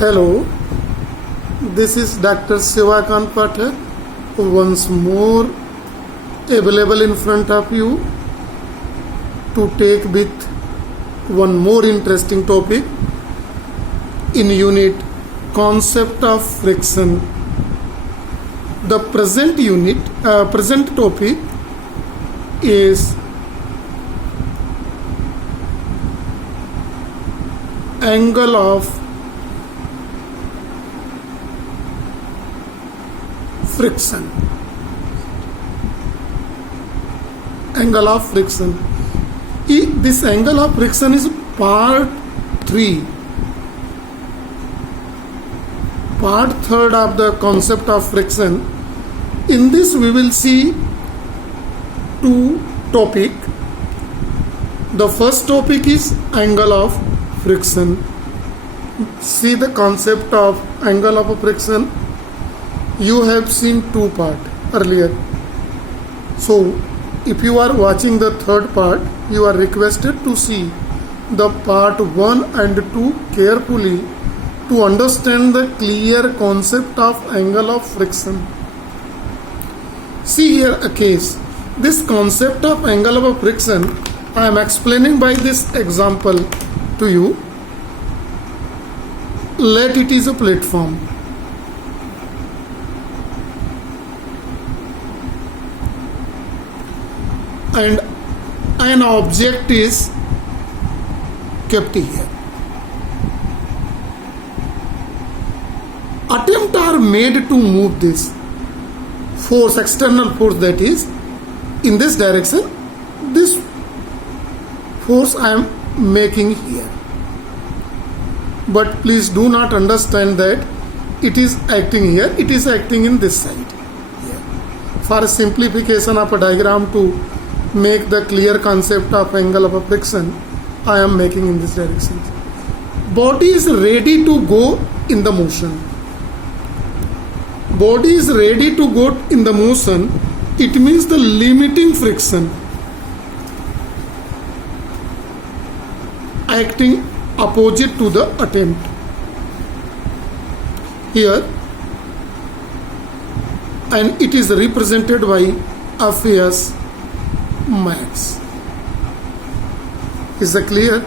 Hello, this is Dr. Sivakan Pathak once more available in front of you to take with one more interesting topic in unit concept of friction. The present topic is angle of friction. Angle of friction. This angle of friction is part 3. Part 3rd of the concept of friction. In this we will see two topics. The first topic is angle of friction. See the concept of angle of friction. You have seen two parts earlier. So if you are watching the third part, you are requested to see the part 1 and 2 carefully to understand the clear concept of angle of friction. See here a case. This concept of angle of friction I am explaining by this example to you. Let it is a platform. And an object is kept here. Attempts are made to move this force, external force, that is in this direction. This force I am making here. But please do not understand that it is acting here. It is acting in this side here. For simplification of a diagram to make the clear concept of angle of friction, I am making in this direction. Body is ready to go in the motion. Body is ready to go in the motion. It means the limiting friction acting opposite to the attempt. Here, and it is represented by Fs max. Is that clear?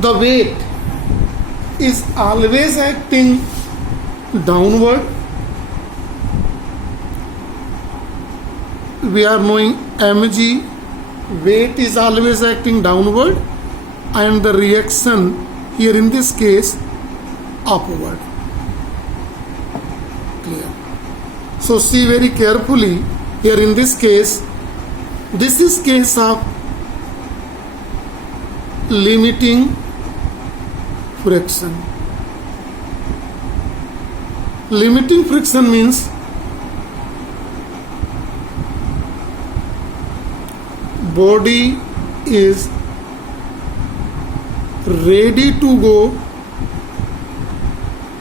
The weight is always acting downward. We are knowing mg, weight is always acting downward, and the reaction here in this case upward. Clear? So see very carefully here in this case. This is case of limiting friction. Limiting friction means body is ready to go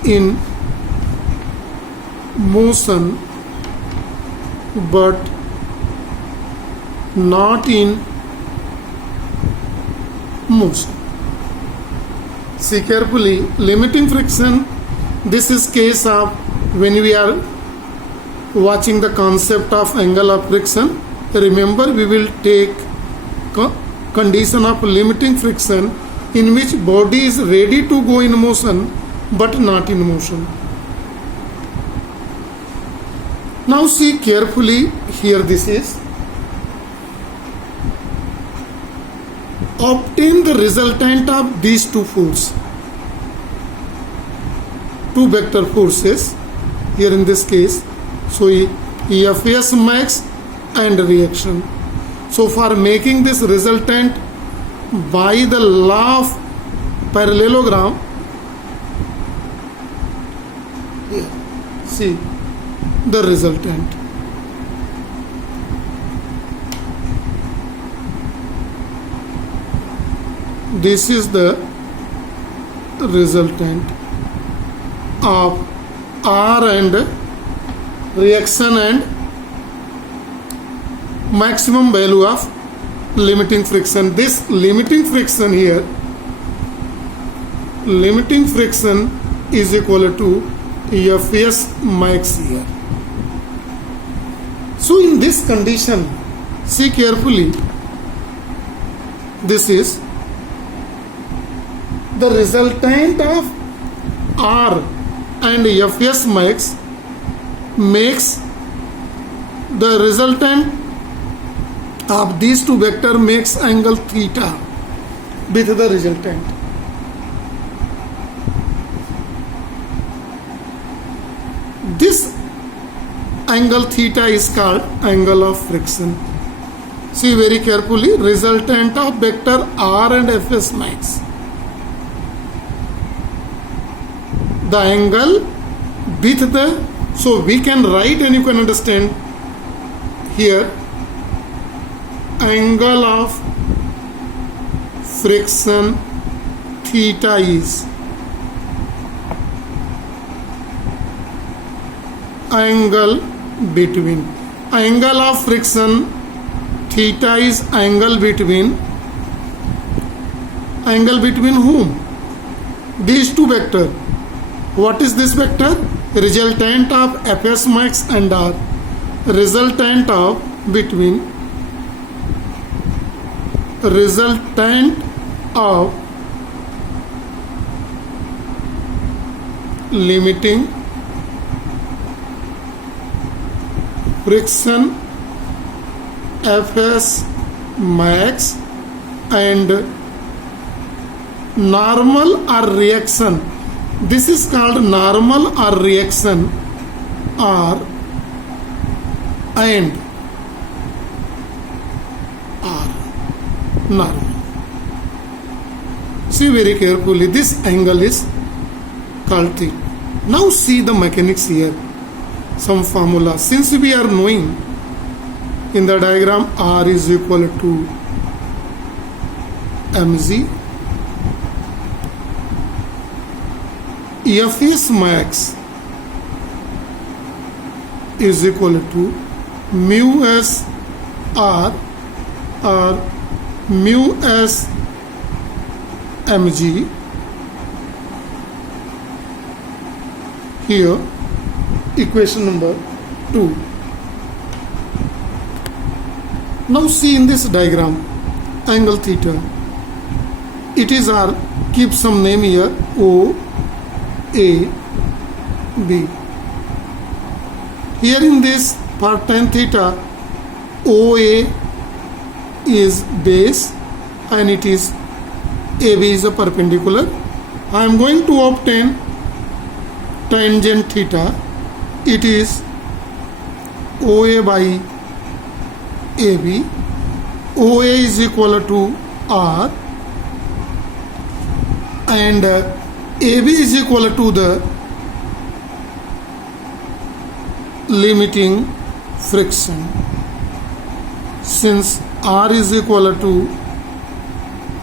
in motion but not in motion. See carefully, limiting friction, this is case of when we are watching the concept of angle of friction. Remember, we will take condition of limiting friction in which body is ready to go in motion but not in motion. Now see carefully here, this is obtain the resultant of these two forces, two vector forces here in this case. So Fs max and reaction. So for making this resultant by the law of parallelogram, here see the resultant. This is the resultant of R and reaction and maximum value of limiting friction. This limiting friction here limiting friction is equal to Fs max here. So in this condition, see carefully, this is the resultant of R and Fs max makes the resultant of these two vector makes angle theta with the resultant. This angle theta is called angle of friction. See very carefully, resultant of vector R and Fs max. The angle with the, so we can write and you can understand here, angle of friction theta is angle between, angle of friction theta is angle between whom? These two vector. What is this vector? Resultant of Fs max and R. Resultant of between, resultant of limiting friction Fs max and normal or reaction. This is called normal or reaction or and R normal. See very carefully, this angle is called theta. Now see the mechanics here, some formula. Since we are knowing in the diagram R is equal to mg, Fs max is equal to mu s R or mu s mg. Here equation number 2. Now see in this diagram angle theta, it is R, keep some name here, O A B. Here in this for tan theta, OA is base and it is AB is a perpendicular. I am going to obtain tangent theta. It is OA by AB. OA is equal to R and AB is equal to the limiting friction. Since R is equal to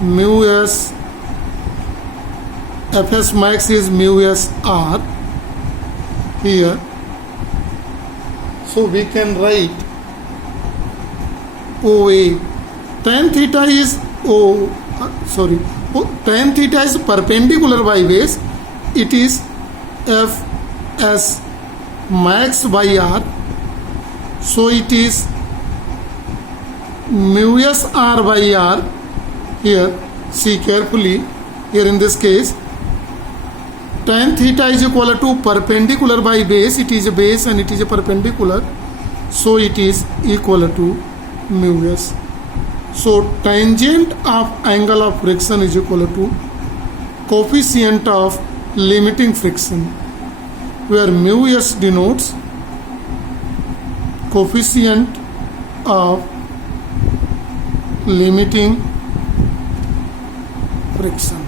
mu s, Fs max is mu s R here, so we can write OA. Tan theta is tan theta is perpendicular by base. It is Fs max by R, so it is mu s R by R. Here see carefully, here in this case tan theta is equal to perpendicular by base. It is a base and it is a perpendicular, so it is equal to mu s. So tangent of angle of friction is equal to coefficient of limiting friction, where mu s denotes coefficient of limiting friction.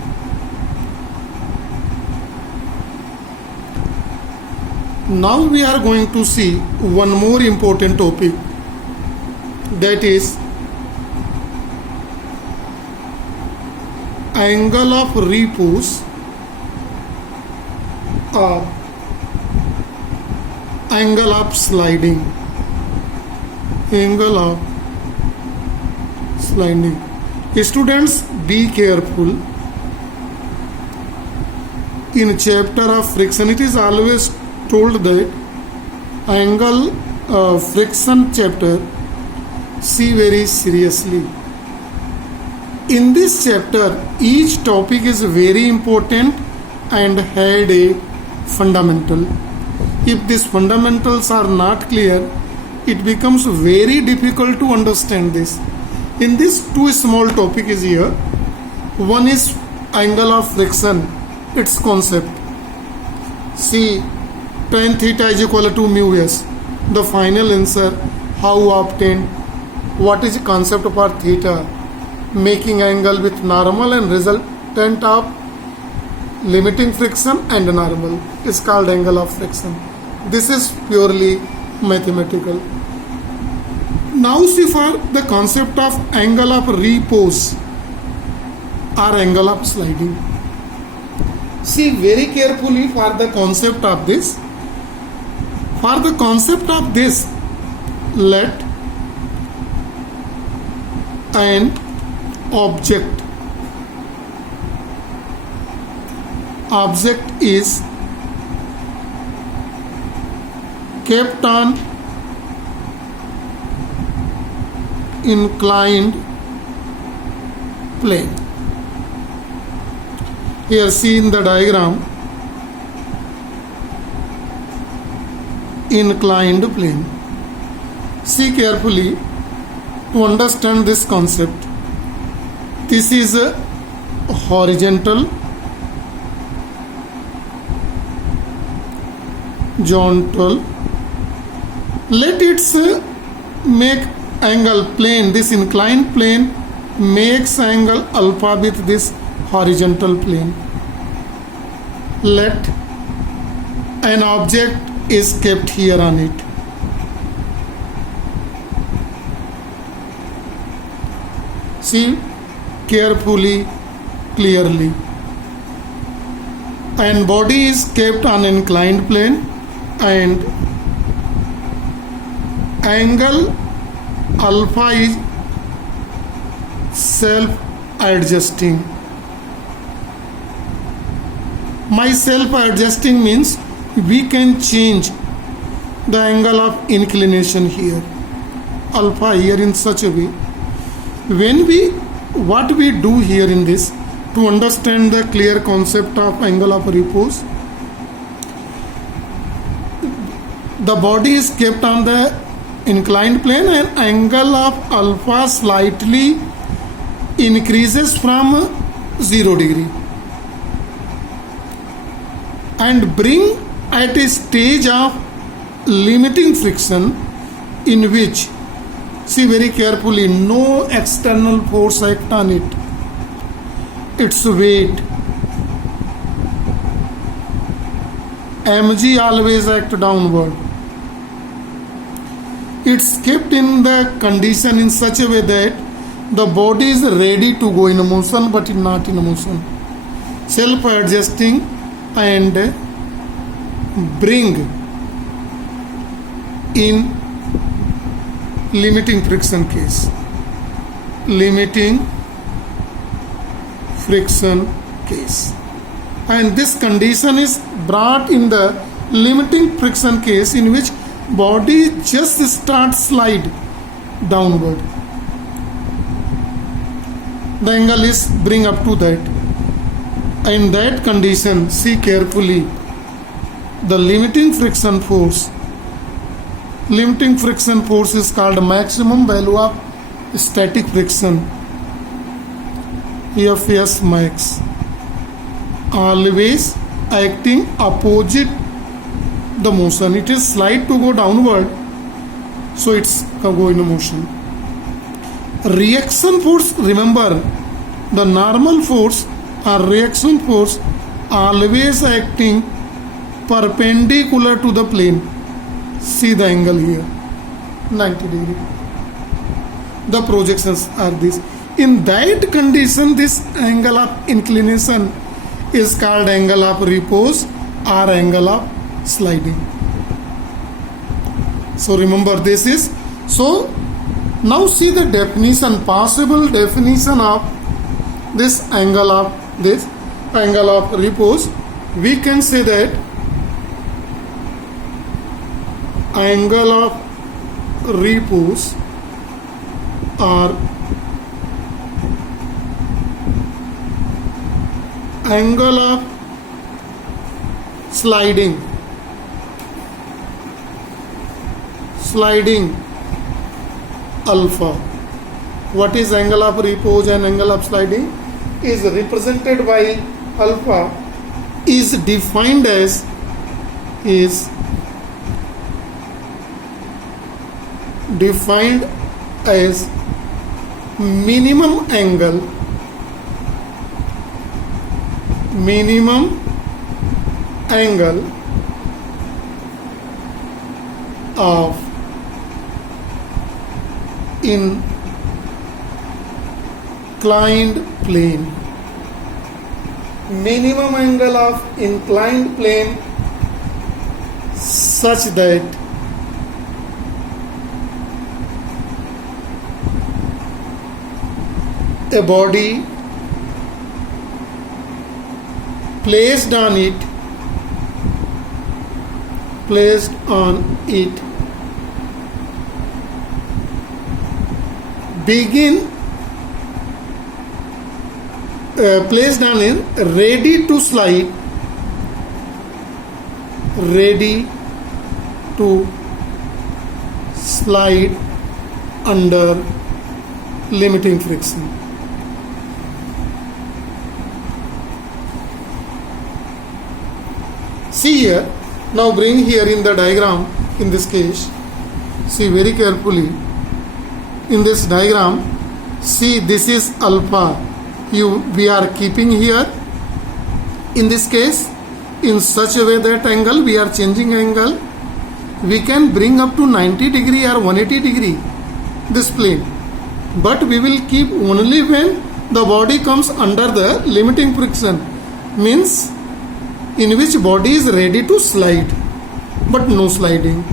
Now we are going to see one more important topic, that is angle of repose or angle of sliding. Angle of sliding. Students, be careful. in chapter of friction, it is always told that angle friction chapter see very seriously. In this chapter, each topic is very important and had a fundamental. If these fundamentals are not clear, it becomes very difficult to understand this. In this, two small topic is here. One is angle of friction, its concept. See, tan theta is equal to mu s. The final answer, how obtained, what is the concept for theta, making angle with normal and resultant of limiting friction and normal is called angle of friction. This is purely mathematical. Now see for the concept of angle of repose or angle of sliding. See very carefully for the concept of this. For the concept of this, let an object is kept on inclined plane. Here see in the diagram, inclined plane. See carefully to understand this concept. This is a horizontal, horizontal. Let it make angle plane. This inclined plane makes angle alpha with this horizontal plane. Let an object is kept here on it. See carefully, clearly. And body is kept on inclined plane and angle alpha is self-adjusting. My self-adjusting means we can change the angle of inclination here, alpha here in such a way. What we do here in this, to understand the clear concept of angle of repose, the body is kept on the inclined plane and angle of alpha slightly increases from 0 degree and bring at a stage of limiting friction in which, see very carefully, no external force act on it. Its weight, mg always act downward. It's kept in the condition in such a way that the body is ready to go in motion but not in motion. Self-adjusting and bring in limiting friction case. Limiting friction case. And this condition is brought in the limiting friction case in which body just starts slide downward. The angle is bring up to that. In that condition, see carefully, the limiting friction force. Limiting friction force is called maximum value of static friction. Fs max. Always acting opposite the motion. It is slide to go downward, so it's go in motion. Reaction force, remember, the normal force or reaction force always acting perpendicular to the plane. See the angle here, 90 degree. The projections are this. In that condition, this angle of inclination is called angle of repose or angle of sliding. So remember this is. So now see the definition, possible definition of this angle of repose. we can say that angle of repose or angle of sliding alpha. What is angle of repose and angle of sliding? Is represented by alpha, is defined as minimum angle of inclined plane. Minimum angle of inclined plane such that a body placed on it placed on it ready to slide under limiting friction. See here, now bring here in the diagram, in this case, see very carefully. In this diagram, see this is alpha. We are keeping here. In this case, in such a way that angle, we are changing angle. We can bring up to 90 degree or 180 degree this plane. But we will keep only when the body comes under the limiting friction. Means in which body is ready to slide, but no sliding.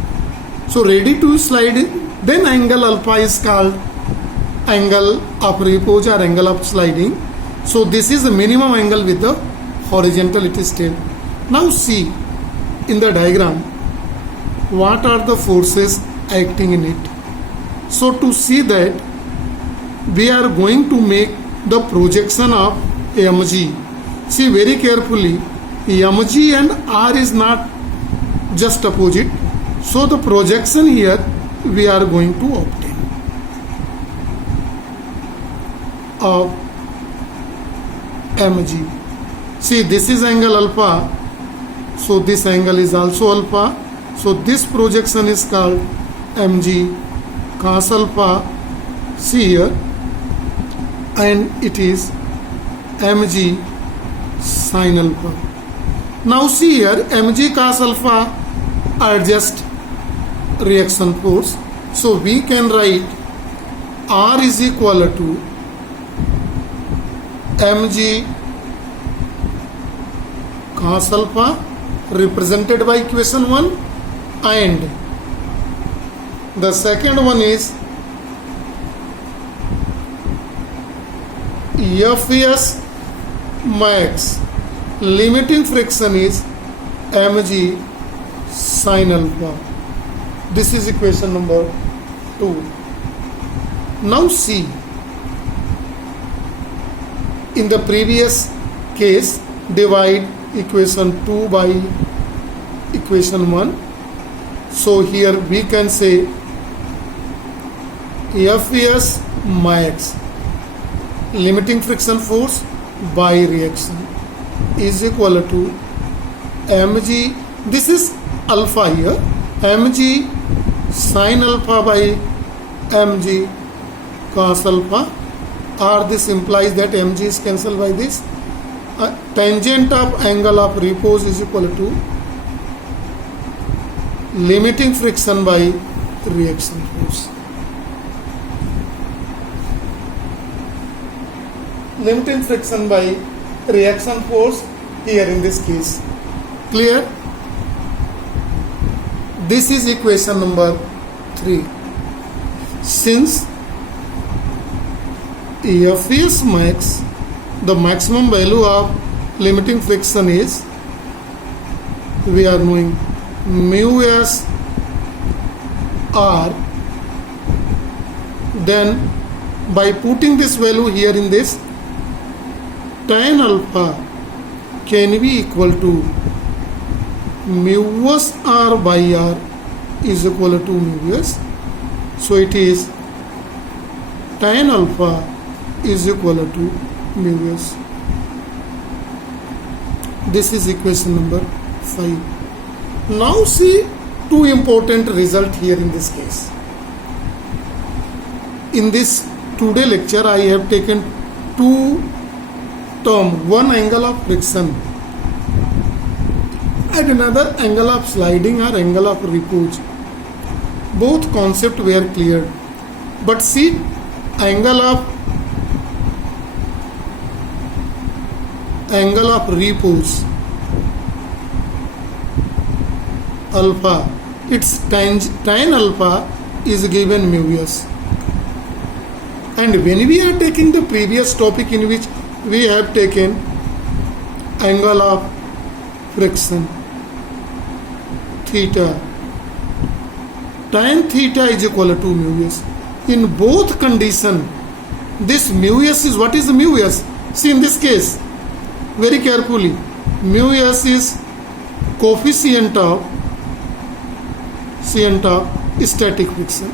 So ready to slide, then angle alpha is called angle of repose or angle of sliding. So this is the minimum angle with the horizontal it is still. Now see in the diagram what are the forces acting in it. So to see that, we are going to make the projection of mg. See very carefully, mg and r is not just opposite. So the projection here we are going to obtain of mg. See this is angle alpha, so this angle is also alpha. So this projection is called mg cos alpha. See here, and it is mg sin alpha. Now see here, mg cos alpha are just reaction force. So we can write R is equal to mg cos alpha represented by equation 1, and the second one is Fs max limiting friction is mg sin alpha. This is equation number 2. Now see, in the previous case, divide equation 2 by equation 1. So here we can say Fs max limiting friction force by reaction is equal to mg, this is alpha here, mg sin alpha by mg cos alpha, or this implies that mg is cancelled by this. Tangent of angle of repose is equal to limiting friction by reaction force. Limiting friction by reaction force here in this case. Clear? This is equation number 3. Since Fs max, the maximum value of limiting friction is we are knowing mu s r. Then by putting this value here in this, tan alpha can be equal to mu s r by r is equal to mu s. So it is tan alpha is equal to mu s. This is equation number 5. Now see two important result here in this case. In this today lecture I have taken two term, one angle of friction and another angle of sliding or angle of repose. Both concepts were cleared, but see angle of repose alpha, its tan alpha is given mu s. And when we are taking the previous topic in which we have taken angle of friction theta, tan theta is equal to mu s. In both condition, this mu s is, what is the mu s? See in this case, very carefully, mu s is coefficient of static friction.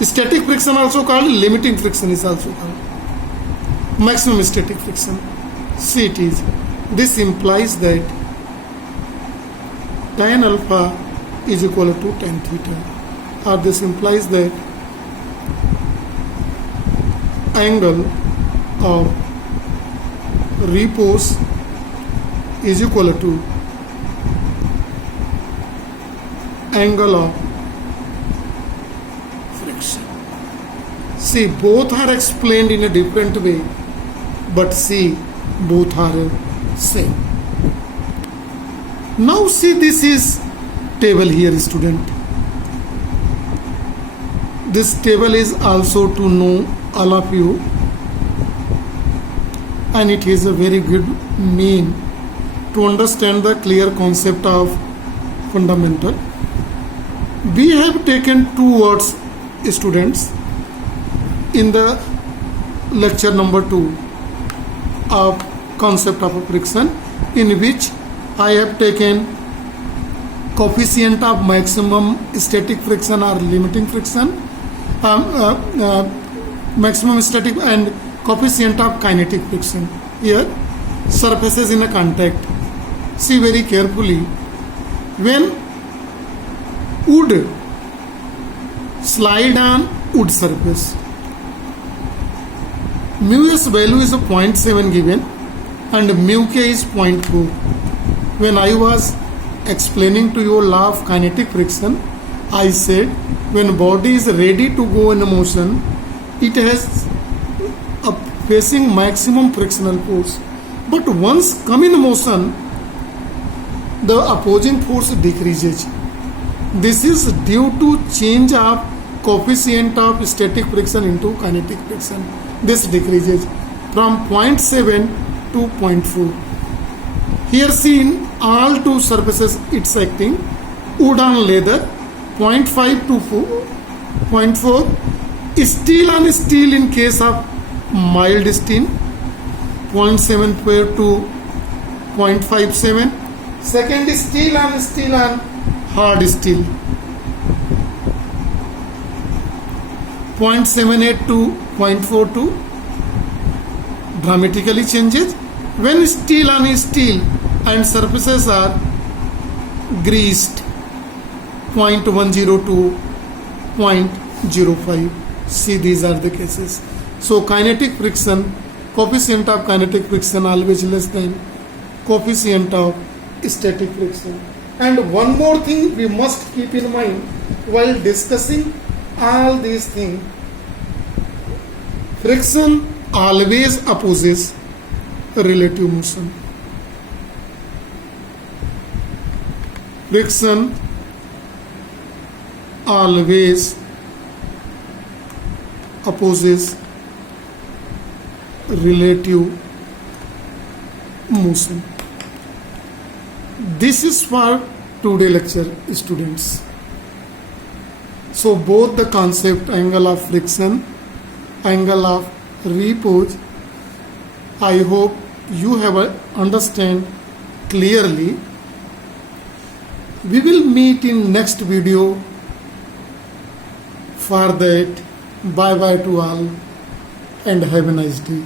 Static friction also called, limiting friction is also called, maximum static friction. See it is. This implies that tan alpha is equal to tan theta, or this implies that angle of repose is equal to angle of friction. See, both are explained in a different way, but see, both are same. Now see, this is table here, student. This table is also to know all of you, and it is a very good mean to understand the clear concept of fundamental. We have taken two words, students, in the lecture number 2 of concept of friction, in which I have taken coefficient of maximum static friction or limiting friction, maximum static and coefficient of kinetic friction. Here, surfaces in a contact. See very carefully. When wood slide on wood surface, mu s value is a 0.7 given and mu k is 0.4. When I was explaining to you law of kinetic friction, I said when body is ready to go in motion, it has a facing maximum frictional force. But once come in motion, the opposing force decreases. This is due to change of coefficient of static friction into kinetic friction. This decreases from 0.7 to 0.4. Here seen all two surfaces it's acting. Wood on leather 0.5 to 0.4. Steel on steel in case of mild steel 0.74 to 0.57. Second is steel on hard steel 0.78 to 0.42. Dramatically changes when steel on steel and surfaces are greased 0.10 to 0.05. See, these are the cases. So kinetic friction, coefficient of kinetic friction always less than coefficient of static friction. And one more thing we must keep in mind while discussing all these things: friction always opposes relative motion. Friction always opposes relative motion. This is for today lecture, students. So both the concept angle of friction, angle of repose, I hope you have understand clearly. We will meet in next video. For that, bye bye to all and have a nice day.